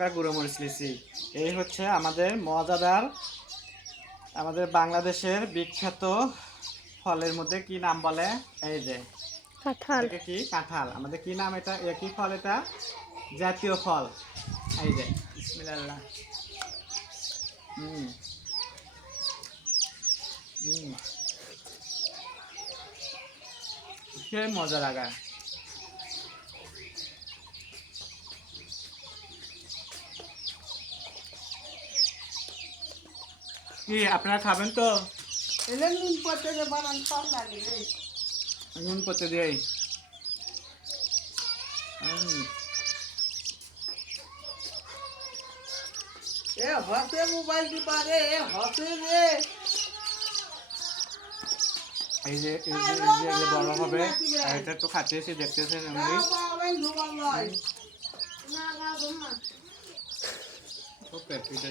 হালকা গুঁড়ো মরিচ লিছি। এই হচ্ছে আমাদের মজাদার, আমাদের বাংলাদেশের বিখ্যাত ফলের মধ্যে কি নাম বলে? এই যে কাঁঠাল। এটাকে কি? কাঁঠাল। আমাদের কি নাম এটা? কি ফল এটা? জাতীয় ফল। এই যে বিসমিল্লাহ। হুম হুম, সে মজা লাগা। কি আপনারা খাবেন তো? এলে নুন পচে যে বানান সব লাগে রে। নুন করতে দিই। হুম, এ হসে মোবাইল টিপা রে, এ হসে রে। এই যে বড় হবে, আর এটা তো খাচ্ছেছি, দেখতেছেন এমনি। বাবাই ঢুকাল নয়। ওকে, ঠিক আছে।